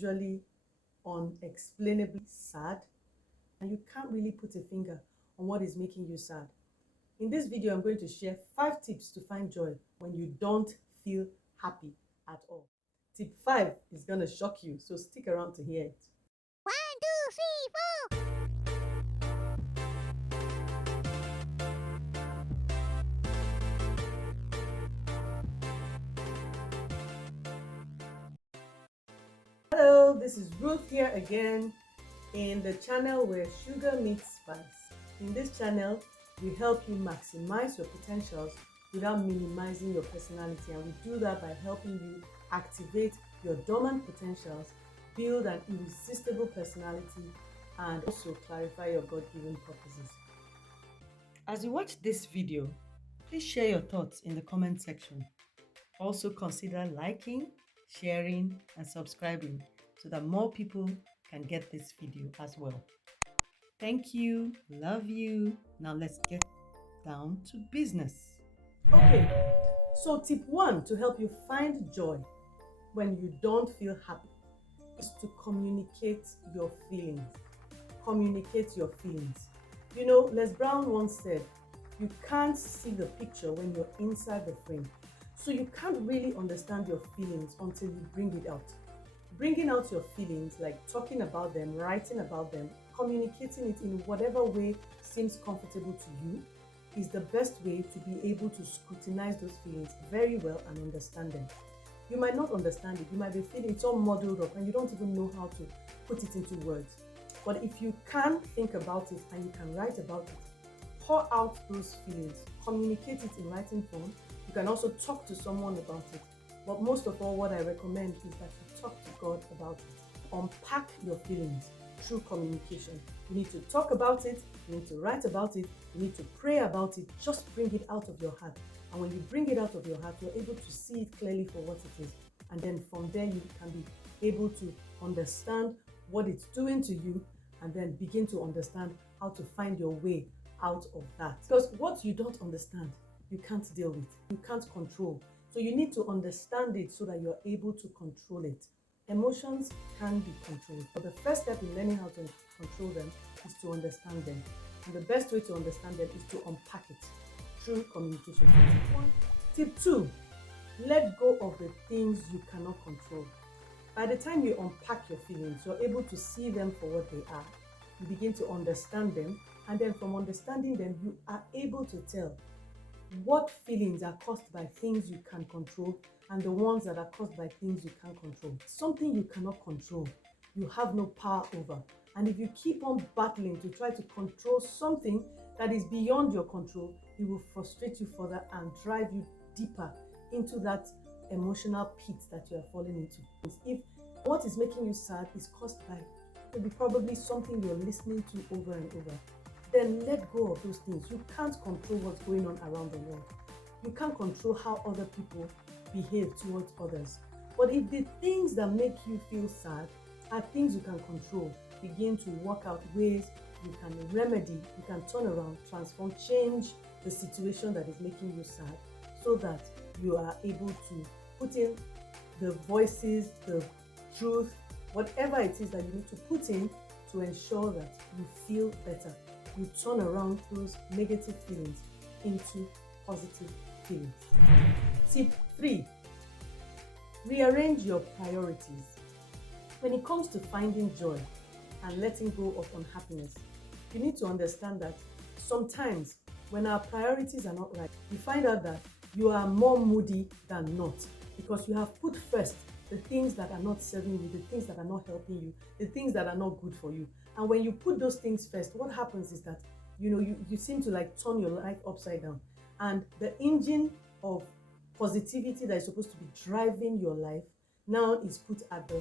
usually unexplainably sad, and you can't really put a finger on what is making you sad. In this video, I'm going to share 5 tips to find joy when you don't feel happy at all. Tip 5 is going to shock you, so stick around to hear it. 1, 2, 3, 4. Hello, this is Ruth here again in the channel where sugar meets spice. In this channel, we help you maximize your potentials without minimizing your personality, and we do that by helping you activate your dormant potentials, build an irresistible personality, and also clarify your God-given purposes. As you watch this video, please share your thoughts in the comment section. Also consider liking, sharing, and subscribing so that more people can get this video as well. Thank you, love you. Now let's get down to business. Okay, so tip 1 to help you find joy when you don't feel happy is to communicate your feelings. Communicate your feelings. You know, Les Brown once said, you can't see the picture when you're inside the frame. So you can't really understand your feelings until you bring it out. Bringing out your feelings, like talking about them, writing about them, communicating it in whatever way seems comfortable to you, is the best way to be able to scrutinize those feelings very well and understand them. You might not understand it. You might be feeling it's all muddled up and you don't even know how to put it into words. But if you can think about it and you can write about it, pour out those feelings, communicate it in writing form. You can also talk to someone about it. But most of all, what I recommend is that you talk to God about it. Unpack your feelings through communication. You need to talk about it, you need to write about it, you need to pray about it. Just bring it out of your heart. And when you bring it out of your heart, you're able to see it clearly for what it is. And then from there, you can be able to understand what it's doing to you and then begin to understand how to find your way out of that. Because what you don't understand, you can't deal with, you can't control. So you need to understand it so that you're able to control it. Emotions can be controlled, but the first step in learning how to control them is to understand them. And the best way to understand them is to unpack it through communication. Tip 1. Tip 2, let go of the things you cannot control. By the time you unpack your feelings, you're able to see them for what they are. You begin to understand them, and then from understanding them, you are able to tell what feelings are caused by things you can control and the ones that are caused by things you can't control. Something you cannot control, you have no power over. And if you keep on battling to try to control something that is beyond your control, it will frustrate you further and drive you deeper into that emotional pit that you are falling into. If what is making you sad is caused by maybe probably something you're listening to over and over, then let go of those things. You can't control what's going on around the world. You can't control how other people behave towards others. But if the things that make you feel sad are things you can control, begin to work out ways you can remedy, you can turn around, transform, change the situation that is making you sad so that you are able to put in the voices, the truth, whatever it is that you need to put in to ensure that you feel better. You turn around those negative feelings into positive feelings. Tip 3, rearrange your priorities. When it comes to finding joy and letting go of unhappiness, you need to understand that sometimes when our priorities are not right, you find out that you are more moody than not because you have put first the things that are not serving you, the things that are not helping you, the things that are not good for you. And when you put those things first, what happens is that you seem to like turn your life upside down. And the engine of positivity that is supposed to be driving your life now is put at the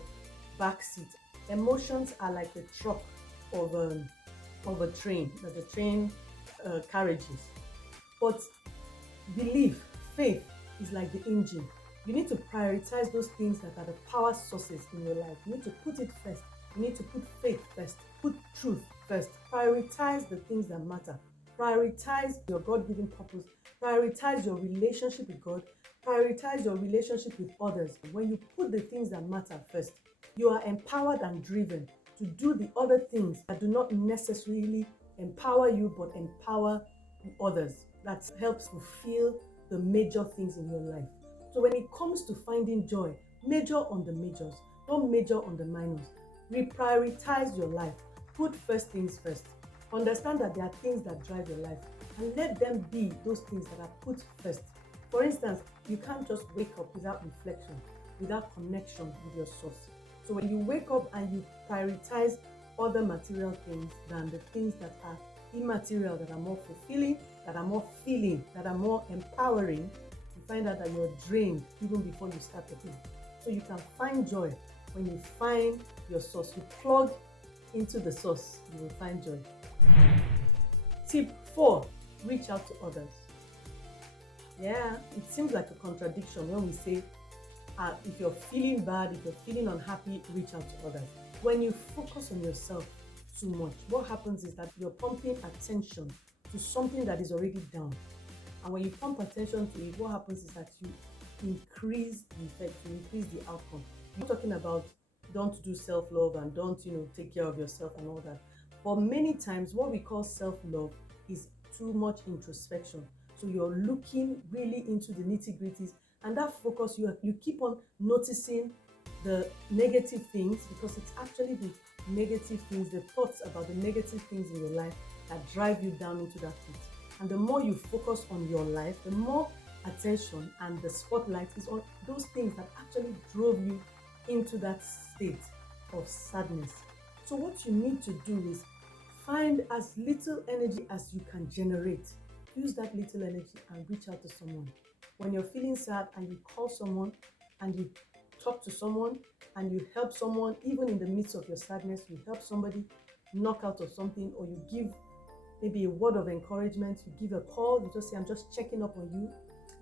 back seat. Emotions are like the truck of a train, that the train carriages. But belief, faith is like the engine. You need to prioritize those things that are the power sources in your life. You need to put it first. You need to put faith first. Put truth first. Prioritize the things that matter. Prioritize your God-given purpose. Prioritize your relationship with God. Prioritize your relationship with others. When you put the things that matter first, You are empowered and driven to do the other things that do not necessarily empower you but empower others. That helps fulfill the major things in your life. So when it comes to finding joy, major on the majors, don't major on the minors. Reprioritize your life. Put first things first. Understand that there are things that drive your life and let them be those things that are put first. For instance, you can't just wake up without reflection, without connection with your source. So when you wake up and you prioritize other material things than the things that are immaterial, that are more fulfilling, that are more feeling, that are more empowering, you find out that you're drained even before you start the day. So you can find joy when you find your source. You plug into the source, you will find joy. Tip 4, reach out to others. Yeah, it seems like a contradiction when we say, if you're feeling bad, if you're feeling unhappy, reach out to others. When you focus on yourself too much, what happens is that you're pumping attention to something that is already down. And when you pump attention to it, what happens is that you increase the effect, you increase the outcome. I'm not talking about don't do self-love and don't, take care of yourself and all that. But many times what we call self-love is too much introspection. So you're looking really into the nitty-gritties, and that focus, you keep on noticing the negative things, because it's actually the negative things, the thoughts about the negative things in your life that drive you down into that pit. And the more you focus on your life, the more attention and the spotlight is on those things that actually drove you into that state of sadness. So what you need to do is find as little energy as you can generate. Use that little energy and reach out to someone. When you're feeling sad and you call someone and you talk to someone and you help someone, even in the midst of your sadness, you help somebody knock out of something, or you give maybe a word of encouragement, you give a call, you just say, I'm just checking up on you.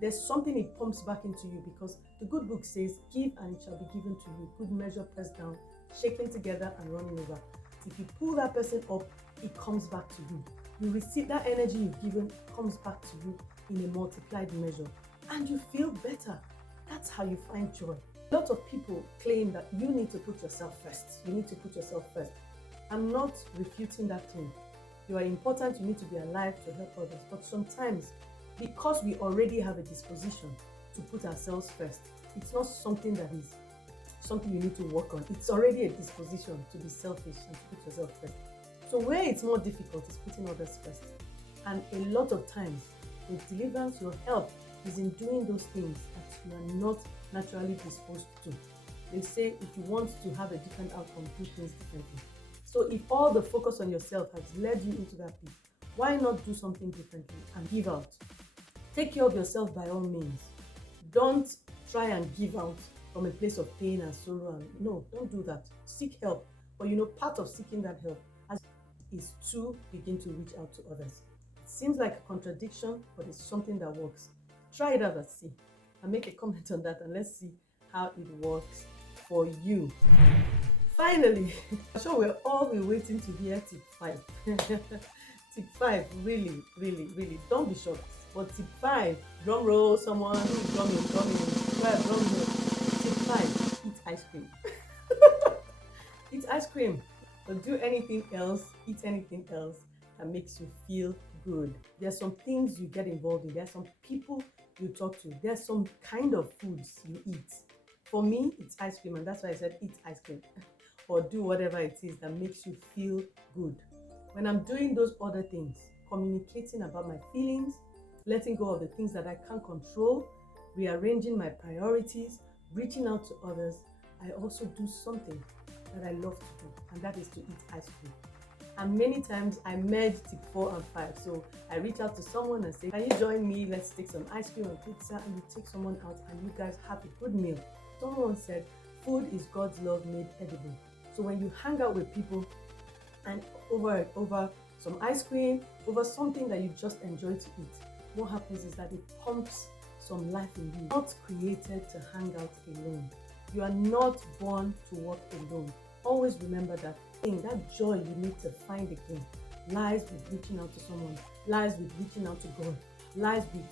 There's something it pumps back into you, because the good book says, give and it shall be given to you. Good measure, pressed down, shaken together and running over. If you pull that person up, it comes back to you. You receive that energy you've given, comes back to you in a multiplied measure, and you feel better. That's how you find joy. A lot of people claim that you need to put yourself first. You need to put yourself first. I'm not refuting that claim. You are important, you need to be alive to help others. But sometimes, because we already have a disposition to put ourselves first, it's not something that is something you need to work on. It's already a disposition to be selfish and to put yourself first. So where it's more difficult is putting others first. And a lot of times, with deliverance, your help is in doing those things that you are not naturally disposed to. They say if you want to have a different outcome, do things differently. So if all the focus on yourself has led you into that pit, why not do something differently and give out? Take care of yourself by all means. Don't try and give out from a place of pain and sorrow. No, don't do that. Seek help. But part of seeking that help is to begin to reach out to others. It seems like a contradiction, but it's something that works. Try it out and see. And make a comment on that, and let's see how it works for you. Finally, I'm sure we're all waiting to hear tip 5. Tip 5, really, really, really, don't be shocked. But tip 5, drum roll, someone, drumming. Well, drum roll. Tip 5, eat ice cream. Eat ice cream. But do anything else, eat anything else that makes you feel good. There are some things you get involved in. There are some people you talk to. There are some kind of foods you eat. For me, it's ice cream, and that's why I said eat ice cream. Or do whatever it is that makes you feel good. When I'm doing those other things, communicating about my feelings, letting go of the things that I can't control, rearranging my priorities, reaching out to others, I also do something that I love to do, and that is to eat ice cream. And many times I merge tip 4 and 5. So I reach out to someone and say, can you join me? Let's take some ice cream and pizza, and you take someone out and you guys have a good meal. Someone said, food is God's love made edible. So when you hang out with people and over some ice cream, over something that you just enjoy to eat, what happens is that it pumps some life in you. You're not created to hang out alone. You are not born to walk alone. Always remember that thing, that joy you need to find again lies with reaching out to someone, lies with reaching out to God, lies with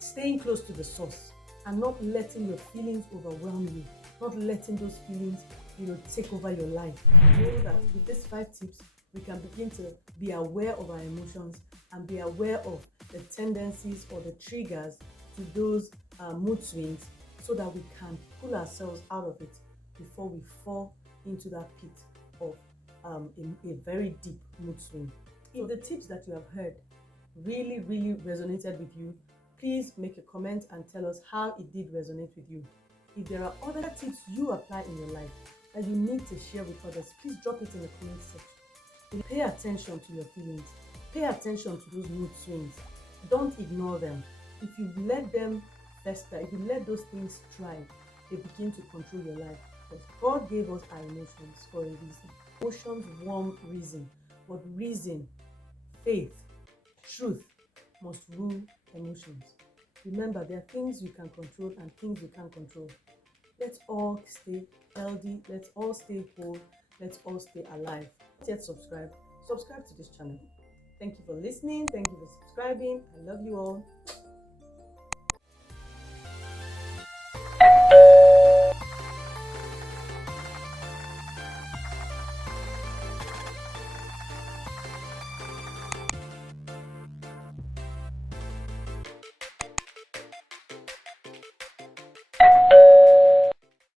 staying close to the source and not letting your feelings overwhelm you, not letting those feelings take over your life. Know that with these 5 tips, we can begin to be aware of our emotions and be aware of the tendencies or the triggers to those mood swings, so that we can pull ourselves out of it before we fall into that pit of a very deep mood swing. If the tips that you have heard really resonated with you, please make a comment and tell us how it did resonate with you. If there are other tips you apply in your life that you need to share with others, please drop it in the comment section. Pay attention to your feelings. Pay attention to those mood swings. Don't ignore them. If you let them fester, if you let those things thrive, they begin to control your life. Because God gave us our emotions for a reason. Emotions warm reason, but reason, faith, truth must rule emotions. Remember, there are things you can control and things you can't control. Let's all stay healthy. Let's all stay whole. Let's all stay alive. Not yet subscribe to this channel. Thank you for listening. Thank you for subscribing. I love you all.